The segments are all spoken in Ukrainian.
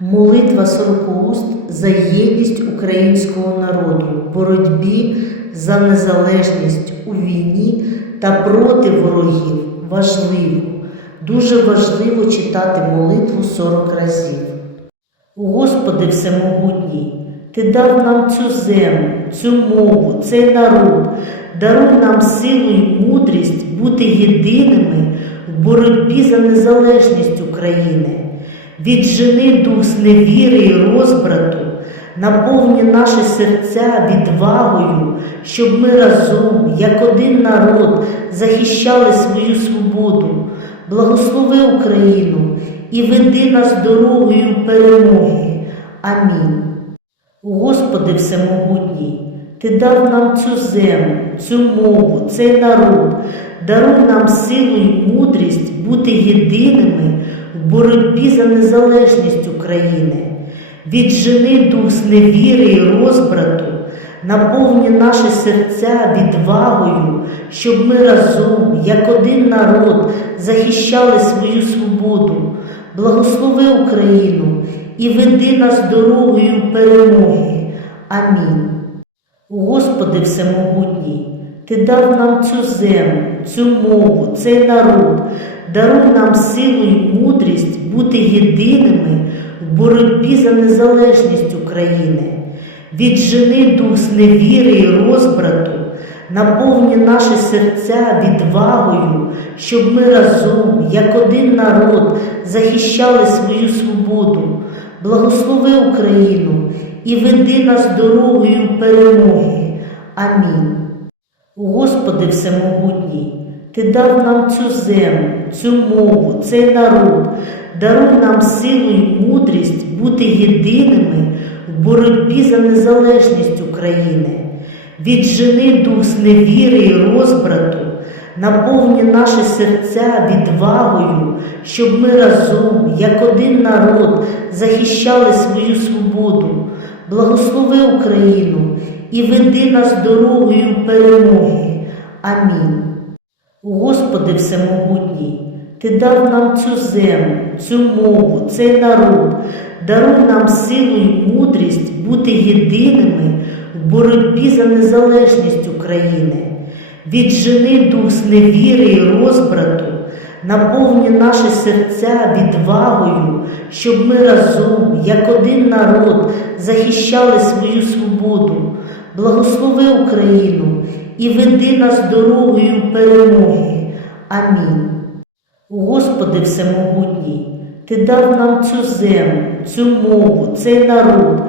Молитва сорокоуст за єдність українського народу боротьбі за незалежність у війні та проти ворогів важливо, дуже важливо читати молитву 40 разів. Господи Всемогутній, Ти дав нам цю землю, цю мову, цей народ, даруй нам силу і мудрість бути єдиними в боротьбі за незалежність України. Віджени дух зневіри і розбрату, наповні наші серця відвагою, щоб ми разом, як один народ, захищали свою свободу. Благослови Україну і веди нас дорогою перемоги. Амінь. Господи Всемогутній, Ти дав нам цю землю, цю мову, цей народ, даруй нам силу і мудрість бути єдиними в боротьбі за незалежність України. Віджени дух зневіри і розбрату, наповні наші серця відвагою, щоб ми разом, як один народ, захищали свою свободу. Благослови Україну і веди нас дорогою перемоги. Амінь. Господи Всемогутній, Ти дав нам цю землю, цю мову, цей народ, даруй нам силу і мудрість бути єдиними в боротьбі за незалежність України. Віджени дух зневіри і розбрату, наповні наші серця відвагою, щоб ми разом, як один народ, захищали свою свободу. Благослови Україну і веди нас дорогою перемоги. Амінь. Господи Всемогутній, Ти дав нам цю землю, цю мову, цей народ, даруй нам силу і мудрість бути єдиними в боротьбі за незалежність України. Віджени дух зневіри і розбрату, наповні наші серця відвагою, щоб ми разом, як один народ, захищали свою свободу. Благослови Україну і веди нас дорогою перемоги. Амінь. Господи Всемогутній, Ти дав нам цю землю, цю мову, цей народ, даруй нам силу і мудрість бути єдиними в боротьбі за незалежність України. Віджени дух зневіри і розбрату, наповні наші серця відвагою, щоб ми разом, як один народ, захищали свою свободу. Благослови Україну і веди нас дорогою перемоги. Амінь. Господи Всемогутній, Ти дав нам цю землю, цю мову, цей народ,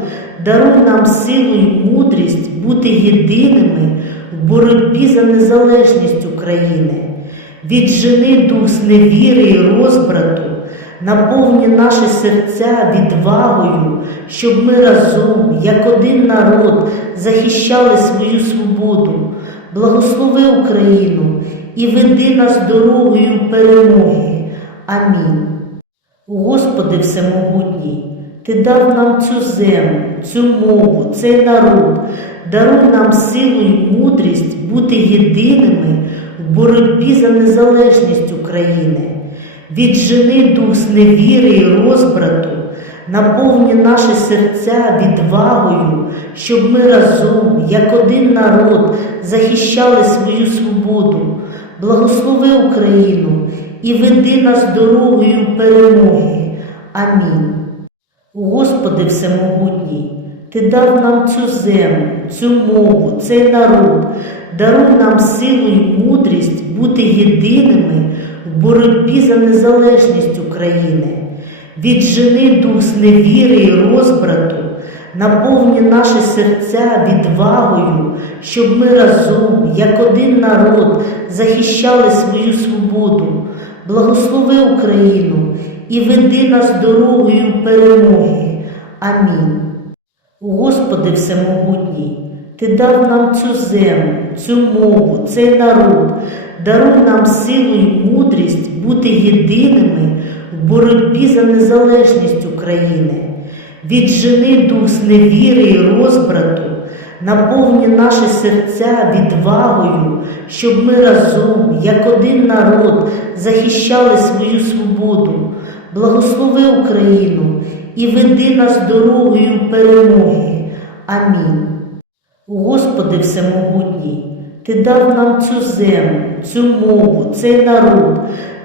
даруй нам силу і мудрість бути єдиними в боротьбі за незалежність України. Віджени дух зневіри і розбрату, наповні наші серця відвагою, щоб ми разом, як один народ, захищали свою свободу. Благослови Україну і веди нас дорогою перемоги. Амінь. Господи Всемогутній, Ти дав нам цю землю, цю мову, цей народ, даруй нам силу і мудрість бути єдиними в боротьбі за незалежність України. Віджени дух зневіри і розбрату, наповні наші серця відвагою, щоб ми разом, як один народ, захищали свою свободу. Благослови Україну і веди нас дорогою перемоги. Амінь. Господи Всемогутній, Ти дав нам цю землю, цю мову, цей народ, даруй нам силу і мудрість бути єдиними в боротьбі за незалежність України. Віджени дух зневіри і розбрату, наповні наші серця відвагою, щоб ми разом, як один народ, захищали свою свободу. Благослови Україну і веди нас дорогою перемоги. Амінь. Господи Всемогутній, Ти дав нам цю землю, цю мову, цей народ, даруй нам силу і мудрість бути єдиними в боротьбі за незалежність України. Віджени дух зневіри і розбрату, наповні наші серця відвагою, щоб ми разом, як один народ, захищали свою свободу. Благослови Україну і веди нас дорогою перемоги. Амінь. Господи Всемогутній, Ти дав нам цю землю, цю мову, цей народ,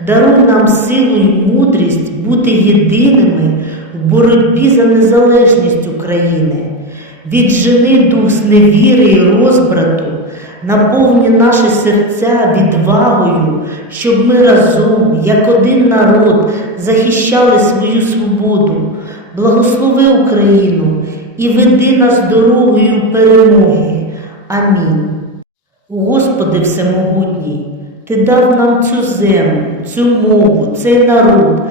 даруй нам силу і мудрість бути єдиними в боротьбі за незалежність України. Віджени дух зневіри і розбрату, наповні наші серця відвагою, щоб ми разом, як один народ, захищали свою свободу. Благослови Україну і веди нас дорогою перемоги. Амінь. Господи Всемогутній, Ти дав нам цю землю, цю мову, цей народ,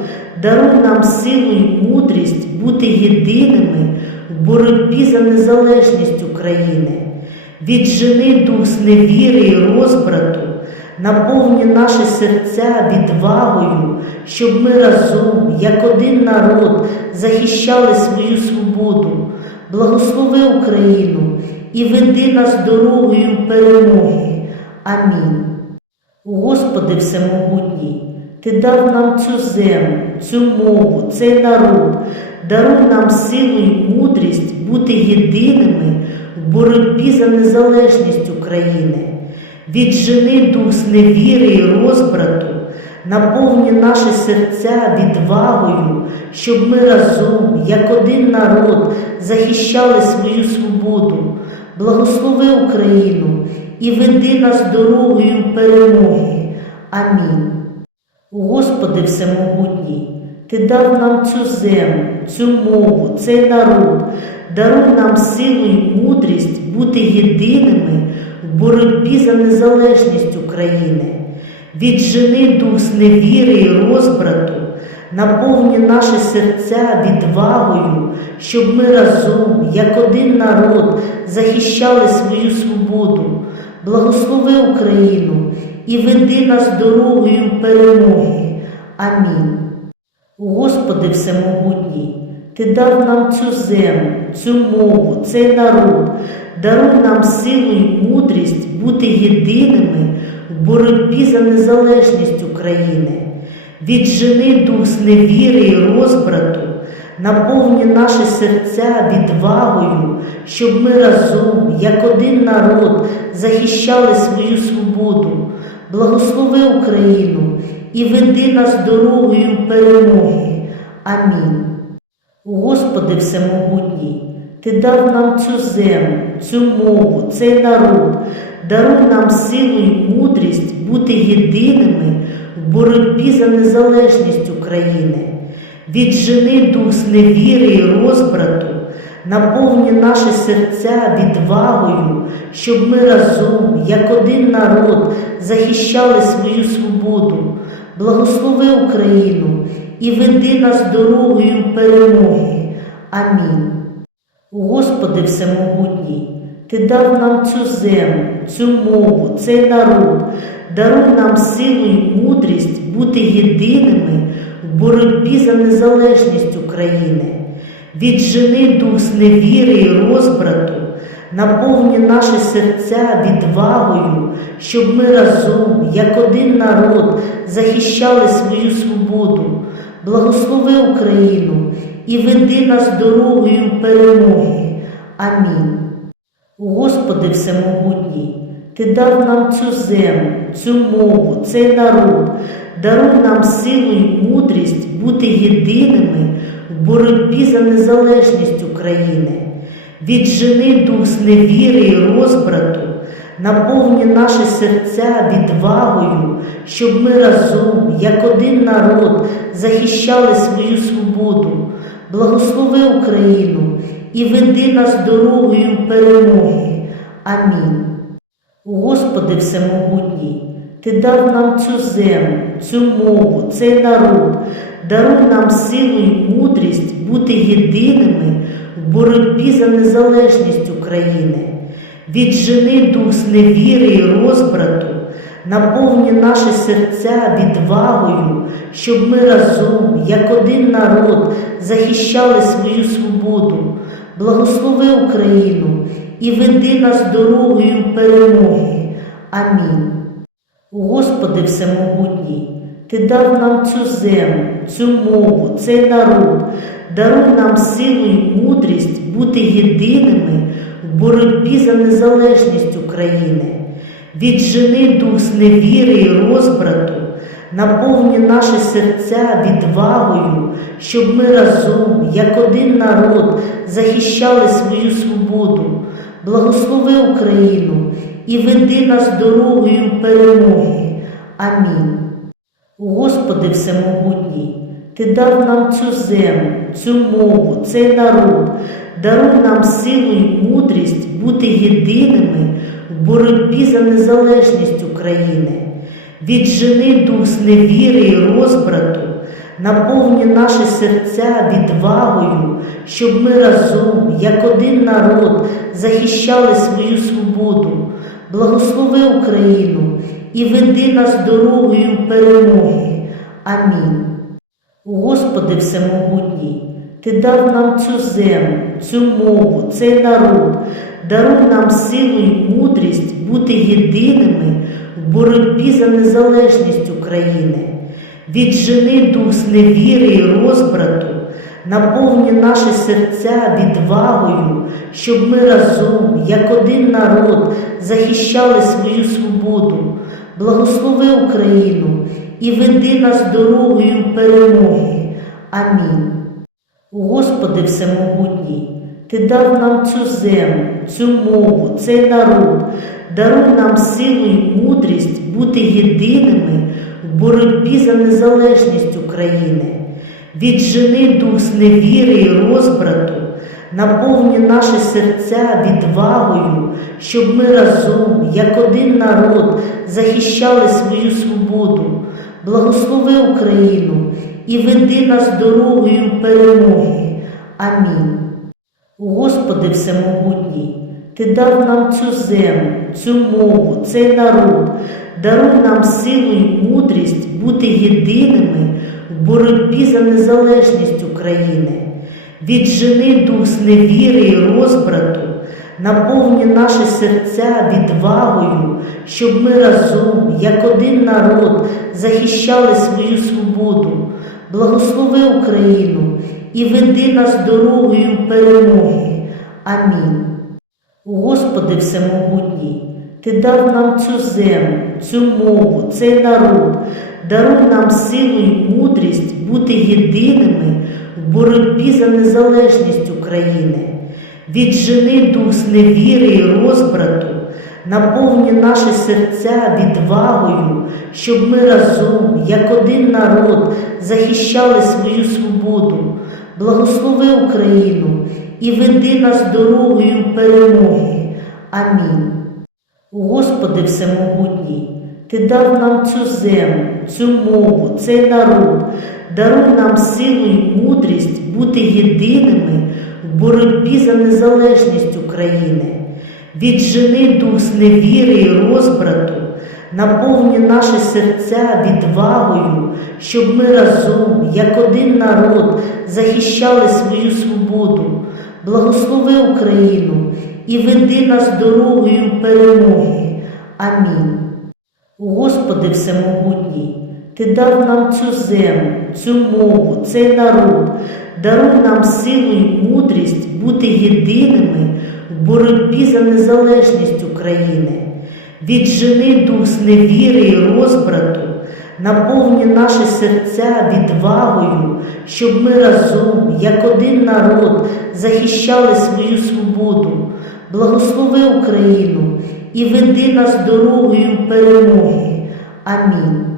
даруй нам силу і мудрість бути єдиними в боротьбі за незалежність України. Віджени дух зневіри і розбрату, наповні наші серця відвагою, щоб ми разом, як один народ, захищали свою свободу. Благослови Україну і веди нас дорогою перемоги. Амінь. Господи Всемогутній, Ти дав нам цю землю, цю мову, цей народ, даруй нам силу і мудрість бути єдиними в боротьбі за незалежність України. Віджени дух зневіри і розбрату, наповні наші серця відвагою, щоб ми разом, як один народ, захищали свою свободу. Благослови Україну і веди нас дорогою перемоги. Амінь. Господи Всемогутній, Ти дав нам цю землю, цю мову, цей народ, даруй нам силу і мудрість бути єдиними в боротьбі за незалежність України. Віджени дух зневіри і розбрату, наповні наші серця відвагою, щоб ми разом, як один народ, захищали свою свободу. Благослови Україну і веди нас дорогою перемоги. Амінь. Господи Всемогутній, Ти дав нам цю землю, цю мову, цей народ, даруй нам силу і мудрість бути єдиними в боротьбі за незалежність України. Віджени дух зневіри і розбрату, наповні наші серця відвагою, щоб ми разом, як один народ, захищали свою свободу. Благослови Україну і веди нас дорогою перемоги. Амінь. Господи Всемогутній, Ти дав нам цю землю, цю мову, цей народ, даруй нам силу і мудрість бути єдиними в боротьбі за незалежність України. Віджени дух зневіри і розбрату, наповні наші серця відвагою, щоб ми разом, як один народ, захищали свою свободу. Благослови Україну і веди нас дорогою перемоги. Амінь. Господи Всемогутній, Ти дав нам цю землю, цю мову, цей народ, даруй нам силу і мудрість бути єдиними в боротьбі за незалежність України. Віджени дух зневіри і розбрату, наповні наші серця відвагою, щоб ми разом, як один народ, захищали свою свободу. Благослови Україну і веди нас дорогою перемоги. Амінь. Господи Всемогутній, Ти дав нам цю землю, цю мову, цей народ, даруй нам силу і мудрість бути єдиними в боротьбі за незалежність України. Віджени дух зневіри і розбрату, наповні наші серця відвагою, щоб ми разом, як один народ, захищали свою свободу. Благослови Україну і веди нас дорогою перемоги. Амінь. Господи Всемогутній, Ти дав нам цю землю, цю мову, цей народ, даруй нам силу і мудрість бути єдиними в боротьбі за незалежність України. Віджени дух зневіри і розбрату, наповні наші серця відвагою, щоб ми разом, як один народ, захищали свою свободу. Благослови Україну і веди нас дорогою перемоги. Амінь. Господи Всемогутній, Ти дав нам цю землю, цю мову, цей народ, даруй нам силу і мудрість бути єдиними в боротьбі за незалежність України. Віджени дух зневіри і розбрату, наповні наші серця відвагою, щоб ми разом, як один народ, захищали свою свободу. Благослови Україну і веди нас дорогою перемоги. Амінь. Господи Всемогутній, Ти дав нам цю землю, цю мову, цей народ, даруй нам силу і мудрість бути єдиними в боротьбі за незалежність України. Віджени дух зневіри і розбрату, наповні наші серця відвагою, щоб ми разом, як один народ, захищали свою свободу. Благослови Україну і веди нас дорогою перемоги. Амінь. Господи Всемогутній, Ти дав нам цю землю, цю мову, цей народ, даруй нам силу і мудрість бути єдиними в боротьбі за незалежність України. Віджени дух зневіри і розбрату, наповні наші серця відвагою, щоб ми разом, як один народ, захищали свою свободу. Благослови Україну і веди нас дорогою перемоги. Амінь. Господи Всемогутній, Ти дав нам цю землю, цю мову, цей народ, даруй нам силу і мудрість бути єдиними в боротьбі за незалежність України. Віджени дух зневіри і розбрату, наповні наші серця відвагою, щоб ми разом, як один народ, захищали свою свободу. Благослови Україну і веди нас дорогою перемоги. Амінь. Господи Всемогутній, Ти дав нам цю землю, цю мову, цей народ, даруй нам силу і мудрість бути єдиними в боротьбі за незалежність України. Віджени дух зневіри і розбрату, наповні наші серця відвагою, щоб ми разом, як один народ, захищали свою свободу. Благослови Україну і веди нас дорогою перемоги. Амінь. Господи Всемогутній, Ти дав нам цю землю, цю мову, цей народ, даруй нам силу і мудрість бути єдиними в боротьбі за незалежність України. Віджени дух зневіри і розбрату, наповні наші серця відвагою, щоб ми разом, як один народ, захищали свою свободу. Благослови Україну і веди нас дорогою перемоги. Амінь. Господи Всемогутній, Ти дав нам цю землю, цю мову, цей народ, даруй нам силу і мудрість бути єдиними в боротьбі за незалежність України. Віджени дух зневіри і розбрату, наповні наші серця відвагою, щоб ми разом, як один народ, захищали свою свободу. Благослови Україну і веди нас дорогою перемоги. Амінь. Господи Всемогутній, Ти дав нам цю землю, цю мову, цей народ, даруй нам силу і мудрість бути єдиними в боротьбі за незалежність України. Віджени дух зневіри і розбрату, наповні наші серця відвагою, щоб ми разом, як один народ, захищали свою свободу. Благослови Україну і веди нас дорогою перемоги. Амінь.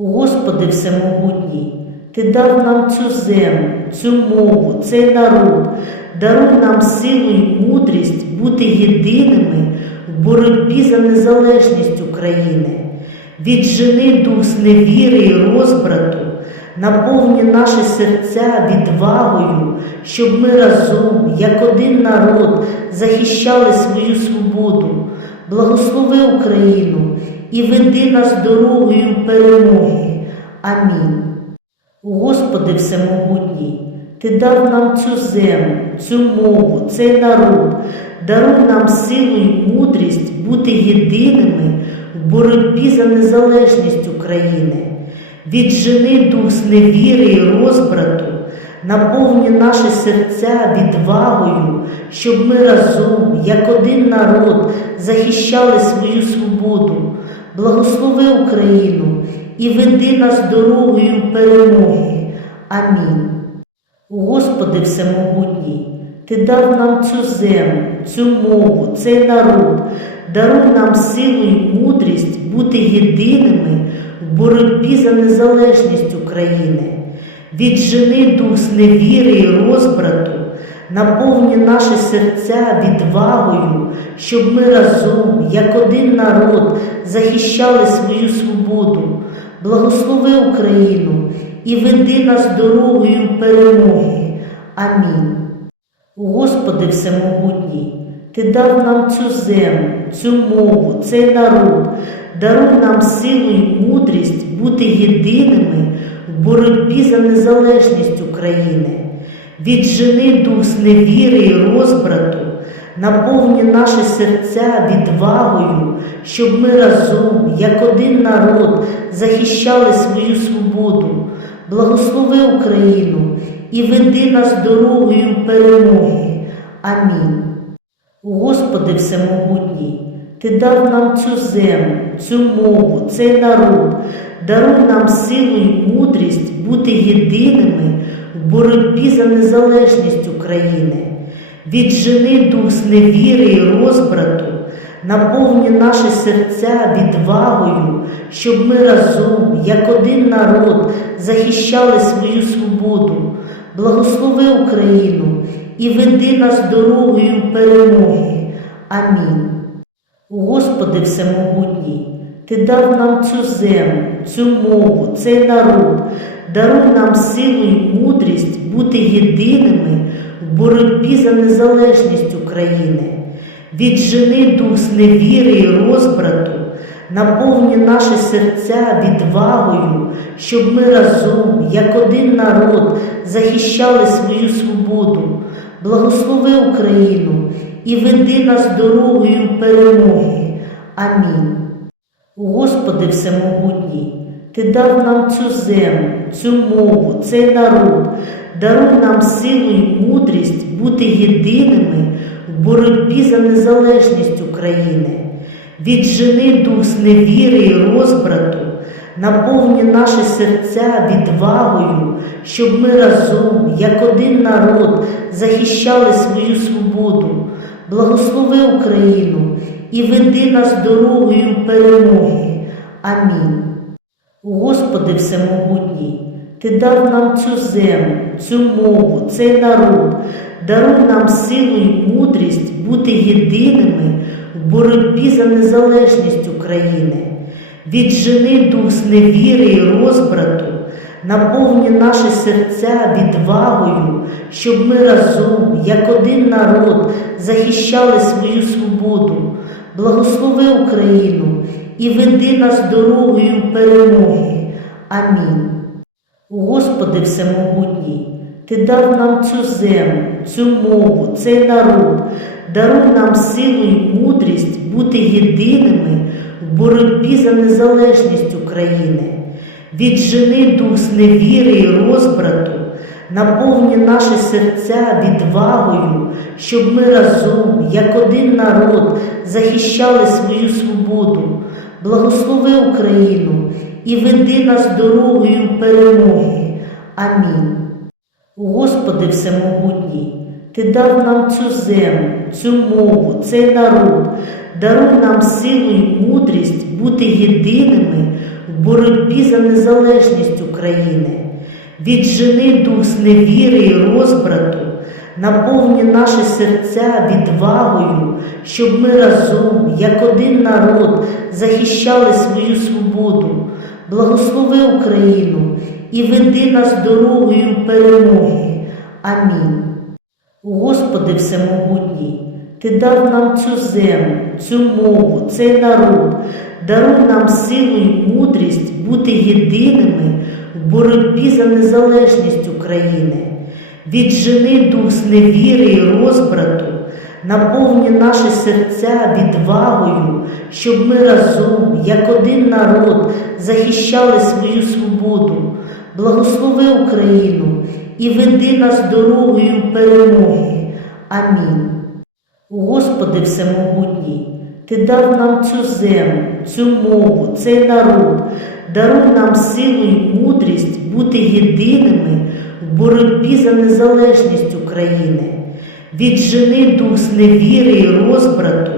Господи Всемогутній, Ти дав нам цю землю, цю мову, цей народ, даруй нам силу і мудрість бути єдиними в боротьбі за незалежність України. Віджени дух зневіри і розбрату, наповні наші серця відвагою, щоб ми разом, як один народ, захищали свою свободу. Благослови Україну і веди нас дорогою перемоги. Амінь. Господи Всемогутній, Ти дав нам цю землю, цю мову, цей народ, даруй нам силу і мудрість бути єдиними в боротьбі за незалежність України. Віджени дух зневіри і розбрату, наповні наші серця відвагою, щоб ми разом, як один народ, захищали свою свободу. Благослови Україну і веди нас дорогою перемоги. Амінь. Господи Всемогутній, Ти дав нам цю землю, цю мову, цей народ, даруй нам силу і мудрість бути єдиними в боротьбі за незалежність України. Віджени дух зневіри і розбрату, наповні наші серця відвагою, щоб ми разом, як один народ, захищали свою свободу. Благослови Україну і веди нас дорогою перемоги. Амінь. Господи Всемогутній, Ти дав нам цю землю, цю мову, цей народ, даруй нам силу і мудрість бути єдиними в боротьбі за незалежність України. Віджени дух зневіри і розбрату, наповні наші серця відвагою, щоб ми разом, як один народ, захищали свою свободу. Благослови Україну і веди нас дорогою перемоги. Амінь. Господи Всемогутній, Ти дав нам цю землю, цю мову, цей народ, даруй нам силу і мудрість бути єдиними в боротьбі за незалежність України. Віджени дух зневіри і розбрату, наповні наші серця відвагою, щоб ми разом, як один народ, захищали свою свободу. Благослови Україну і веди нас дорогою перемоги. Амінь. Господи Всемогутній, Ти дав нам цю землю, цю мову, цей народ, даруй нам силу і мудрість бути єдиними в боротьбі за незалежність України. Віджени дух зневіри і розбрату, наповні наші серця відвагою, щоб ми разом, як один народ, захищали свою свободу. Благослови Україну і веди нас дорогою перемоги. Амінь. Господи Всемогутній, Ти дав нам цю землю, цю мову, цей народ, даруй нам силу і мудрість бути єдиними в боротьбі за незалежність України. Віджени дух зневіри і розбрату, наповні наші серця відвагою, щоб ми разом, як один народ, захищали свою свободу. Благослови Україну і веди нас дорогою перемоги. Амінь. Господи Всемогутній, Ти дав нам цю землю, цю мову, цей народ, даруй нам силу і мудрість бути єдиними в боротьбі за незалежність України. Віджени дух зневіри і розбрату, наповні наші серця відвагою, щоб ми разом, як один народ, захищали свою свободу. Благослови Україну і веди нас дорогою перемоги. Амінь. Господи Всемогутній, Ти дав нам цю землю, цю мову, цей народ, даруй нам силу і мудрість бути єдиними в боротьбі за незалежність України. Віджени дух зневіри і розбрату, наповні наші серця відвагою, щоб ми разом, як один народ, захищали свою свободу. Благослови Україну і веди нас дорогою перемоги. Амінь. Господи Всемогутній, Ти дав нам цю землю, цю мову, цей народ, даруй нам силу і мудрість бути єдиними в боротьбі за незалежність України. Віджени дух зневіри і розбрату, наповні наші серця відвагою, щоб ми разом, як один народ, захищали свою свободу. Благослови Україну і веди нас дорогою перемоги. Амінь. Господи Всемогутній, Ти дав нам цю землю, цю мову, цей народ, даруй нам силу і мудрість бути єдиними в боротьбі за незалежність України. Віджени дух зневіри і розбрату, наповні наші серця відвагою, щоб ми разом, як один народ, захищали свою свободу. Благослови Україну і веди нас дорогою перемоги. Амінь. Господи Всемогутній, Ти дав нам цю землю, цю мову, цей народ, даруй нам силу і мудрість бути єдиними в боротьбі за незалежність України. Віджени дух зневіри і розбрату,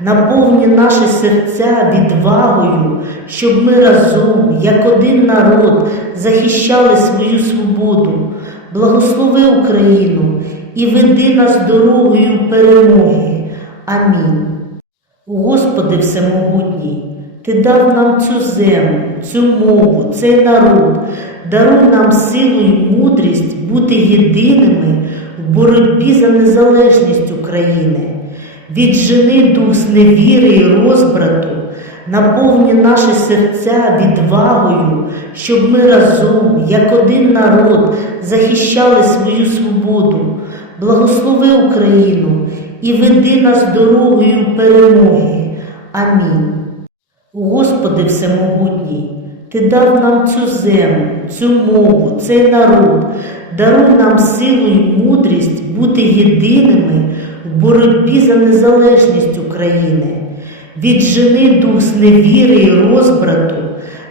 наповні наші серця відвагою, щоб ми разом, як один народ, захищали свою свободу. Благослови Україну і веди нас дорогою перемоги. Амінь. Господи Всемогутній, Ти дав нам цю землю, цю мову, цей народ, даруй нам силу і мудрість бути єдиними в боротьбі за незалежність України. Віджени дух зневіри і розбрату, наповні наші серця відвагою, щоб ми разом, як один народ, захищали свою свободу. Благослови Україну і веди нас дорогою перемоги. Амінь. Господи Всемогутній, Ти дав нам цю землю, цю мову, цей народ, даруй нам силу і мудрість бути єдиними в боротьбі за незалежність України. Віджени дух зневіри і розбрату,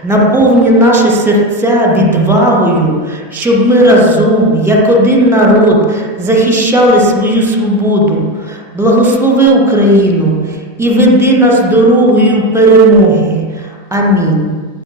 наповні наші серця відвагою, щоб ми разом, як один народ, захищали свою свободу. Благослови Україну і веди нас дорогою перемоги. Амінь.